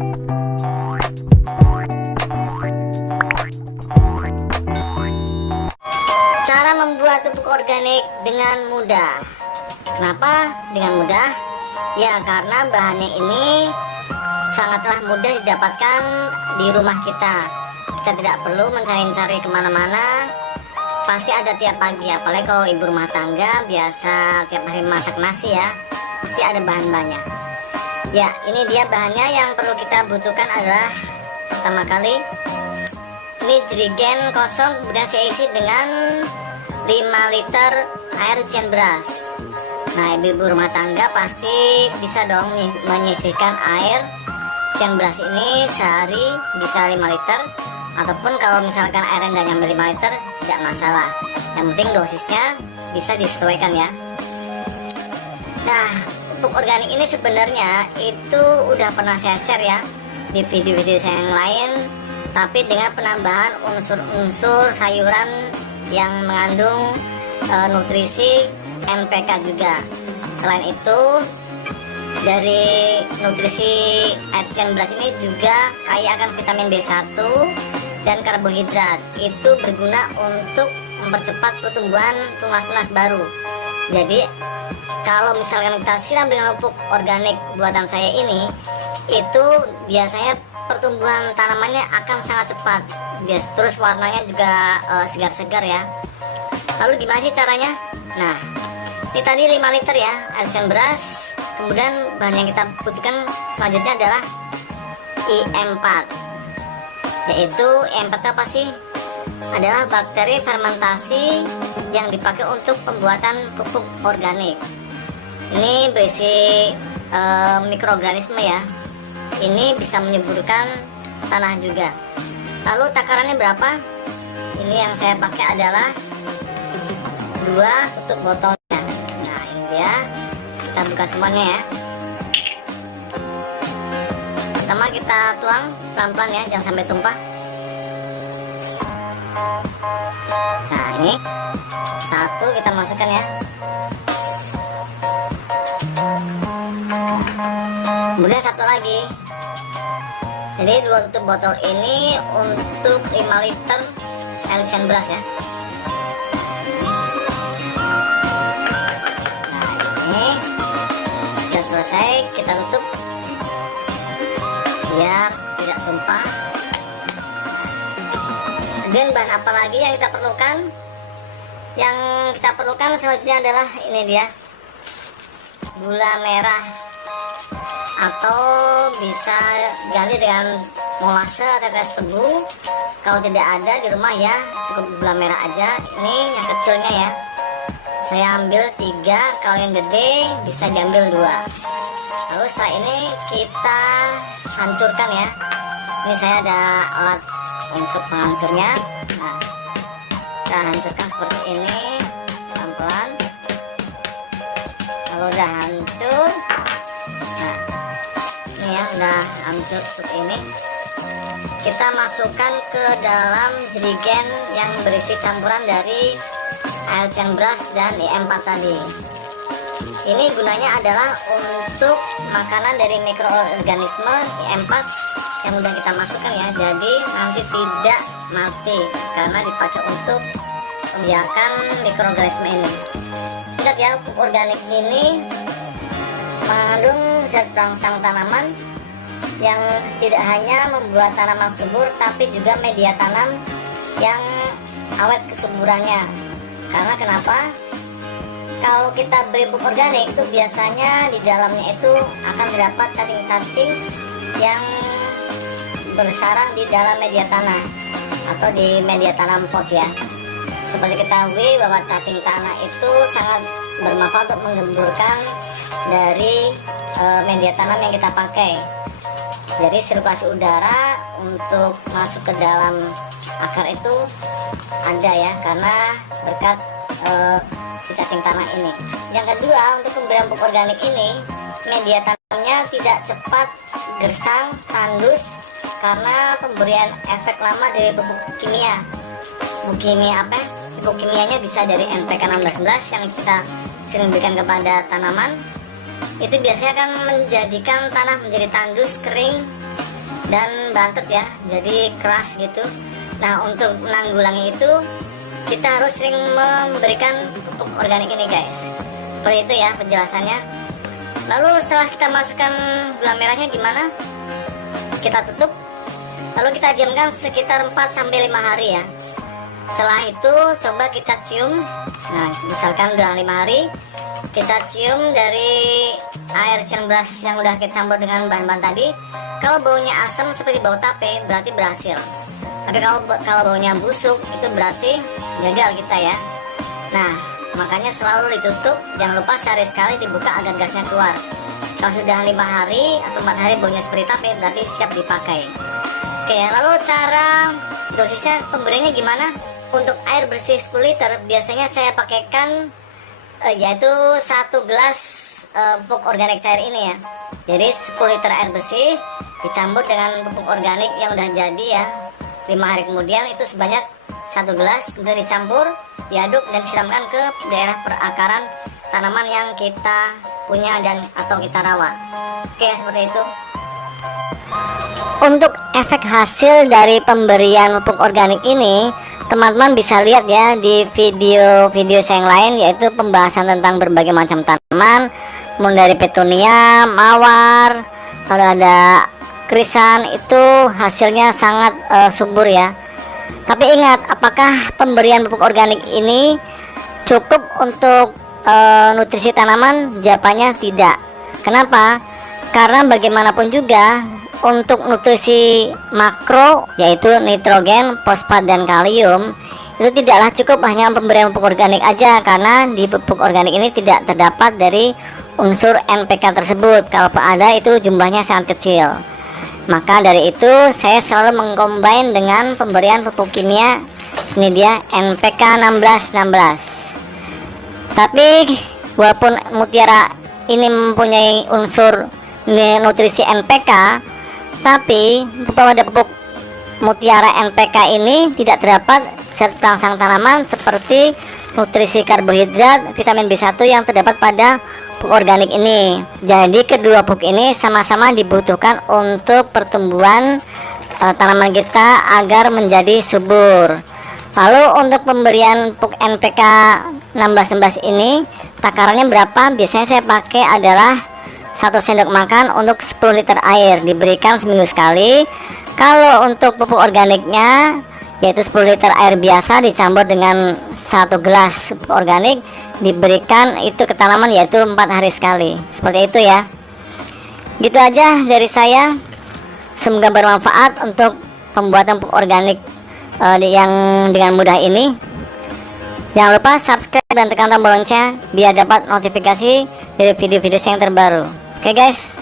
Cara membuat pupuk organik dengan mudah. Kenapa dengan mudah? Ya karena bahannya ini sangatlah mudah didapatkan di rumah kita. Kita tidak perlu mencari-cari kemana-mana. Pasti ada tiap pagi, apalagi kalau ibu rumah tangga biasa tiap hari masak nasi ya, pasti ada bahan-bahannya. Ya ini dia bahannya. Yang perlu kita butuhkan adalah pertama kali ini jerigen kosong, kemudian saya isi dengan 5 liter air cucian beras. Nah ibu-ibu rumah tangga pasti bisa dong menyisihkan air cucian beras ini sehari bisa 5 liter, ataupun kalau misalkan airnya nggak nyampe 5 liter tidak masalah, yang penting dosisnya bisa disesuaikan ya. Nah pupuk organik ini sebenarnya itu udah pernah saya share ya di video-video saya yang lain, tapi dengan penambahan unsur-unsur sayuran yang mengandung nutrisi NPK juga. Selain itu dari nutrisi air cucian beras ini juga kaya akan vitamin B1 dan karbohidrat. Itu berguna untuk mempercepat pertumbuhan tunas-tunas baru. Jadi kalau misalkan kita siram dengan pupuk organik buatan saya ini, itu biasanya pertumbuhan tanamannya akan sangat cepat. Terus warnanya juga segar-segar ya. Lalu gimana sih caranya? Nah ini tadi 5 liter ya air cucian beras. Kemudian bahan yang kita butuhkan selanjutnya adalah IM4, yaitu IM4 apa sih? Adalah bakteri fermentasi yang dipakai untuk pembuatan pupuk organik. Ini berisi mikroorganisme ya. Ini bisa menyuburkan tanah juga. Lalu takarannya berapa? Ini yang saya pakai adalah 2 tutup botolnya. Nah ini dia, kita buka semuanya ya. Pertama kita tuang pelan-pelan ya, jangan sampai tumpah. Nah ini 1 kita masukkan ya. Kemudian 1 lagi. Jadi 2 tutup botol ini untuk 5 liter air cucian beras ya. Nah ini sudah selesai, kita tutup biar tidak tumpah. Kemudian bahan apa lagi yang kita perlukan? Yang kita perlukan selanjutnya adalah ini dia, gula merah, atau bisa ganti dengan molase tetes tebu. Kalau tidak ada di rumah ya cukup gula merah aja. Ini yang kecilnya ya, saya ambil 3, kalau yang gede bisa diambil 2. Lalu setelah ini kita hancurkan ya. Ini saya ada alat untuk penghancurnya. Nah kita hancurkan seperti ini pelan-pelan. Kalau udah hancur, nah ini ya udah hancur seperti ini, kita masukkan ke dalam jerigen yang berisi campuran dari air cucian beras dan IM4 tadi. Ini gunanya adalah untuk makanan dari mikroorganisme IM4 yang udah kita masukkan ya, jadi nanti tidak mati karena dipakai untuk membiarkan mikroorganisme ini. Ingat ya, pupuk organik ini mengandung zat perangsang tanaman yang tidak hanya membuat tanaman subur, tapi juga media tanam yang awet kesuburannya. Karena kenapa? Kalau kita beri pupuk organik itu biasanya di dalamnya itu akan terdapat cacing-cacing yang bersarang di dalam media tanah atau di media tanam pot ya. Seperti ketahui bahwa cacing tanah itu sangat bermanfaat untuk menggemburkan dari media tanam yang kita pakai. Jadi sirkulasi udara untuk masuk ke dalam akar itu ada ya, karena berkat si cacing tanah ini. Yang kedua, untuk pemberian pupuk organik ini media tanamnya tidak cepat gersang, tandus karena pemberian efek lama dari pupuk kimia. Pupuk kimia apa? Pupuk kimianya bisa dari NPK 1611 yang kita sering berikan kepada tanaman. Itu biasanya akan menjadikan tanah menjadi tandus, kering, dan bantet ya, jadi keras gitu. Nah, untuk menanggulangi itu kita harus sering memberikan pupuk organik ini guys. Seperti itu ya penjelasannya. Lalu setelah kita masukkan gula merahnya gimana? Kita tutup, lalu kita diamkan sekitar 4-5 hari ya. Setelah itu coba kita cium. Nah, misalkan udah 5 hari, kita cium dari air cucian beras yang udah kita campur dengan bahan-bahan tadi. Kalau baunya asam seperti bau tape, berarti berhasil. Tapi kalau baunya busuk, itu berarti gagal kita ya. Nah, makanya selalu ditutup, jangan lupa sehari sekali dibuka agar gasnya keluar. Kalau sudah 5 hari atau 4 hari baunya seperti tape, berarti siap dipakai. Oke, lalu cara dosisnya, pemberiannya gimana? Untuk air bersih 10 liter biasanya saya pakaikan yaitu 1 gelas pupuk organik cair ini ya. Jadi 10 liter air bersih dicampur dengan pupuk organik yang udah jadi ya. 5 hari kemudian itu sebanyak 1 gelas, kemudian dicampur, diaduk dan disiramkan ke daerah perakaran tanaman yang kita punya dan atau kita rawat. Oke, seperti itu. Untuk efek hasil dari pemberian pupuk organik ini, teman-teman bisa lihat ya di video-video saya yang lain, yaitu pembahasan tentang berbagai macam tanaman, mulai dari petunia, mawar, lalu ada krisan, itu hasilnya sangat subur ya. Tapi ingat, apakah pemberian pupuk organik ini cukup untuk nutrisi tanaman? Jawabannya tidak. Kenapa? Karena bagaimanapun juga untuk nutrisi makro, yaitu nitrogen, fosfat, dan kalium, itu tidaklah cukup hanya pemberian pupuk organik aja, karena di pupuk organik ini tidak terdapat dari unsur NPK tersebut. Kalau ada, itu jumlahnya sangat kecil. Maka dari itu saya selalu mengcombine dengan pemberian pupuk kimia. Ini dia NPK 1616. Tapi walaupun mutiara ini mempunyai unsur nutrisi NPK, tapi pada pupuk mutiara NPK ini tidak terdapat zat perangsang tanaman seperti nutrisi karbohidrat, vitamin B1 yang terdapat pada pupuk organik ini. Jadi kedua pupuk ini sama-sama dibutuhkan untuk pertumbuhan tanaman kita agar menjadi subur. Lalu untuk pemberian pupuk NPK 1616 ini takarannya berapa? Biasanya saya pakai adalah 1 sendok makan untuk 10 liter air, diberikan seminggu sekali. Kalau untuk pupuk organiknya, yaitu 10 liter air biasa dicampur dengan 1 gelas pupuk organik, diberikan itu ke tanaman yaitu 4 hari sekali. Seperti itu ya. Gitu aja dari saya. Semoga bermanfaat untuk pembuatan pupuk organik yang dengan mudah ini. Jangan lupa subscribe dan tekan tombol lonceng biar dapat notifikasi dari video-video saya yang terbaru. Oke guys.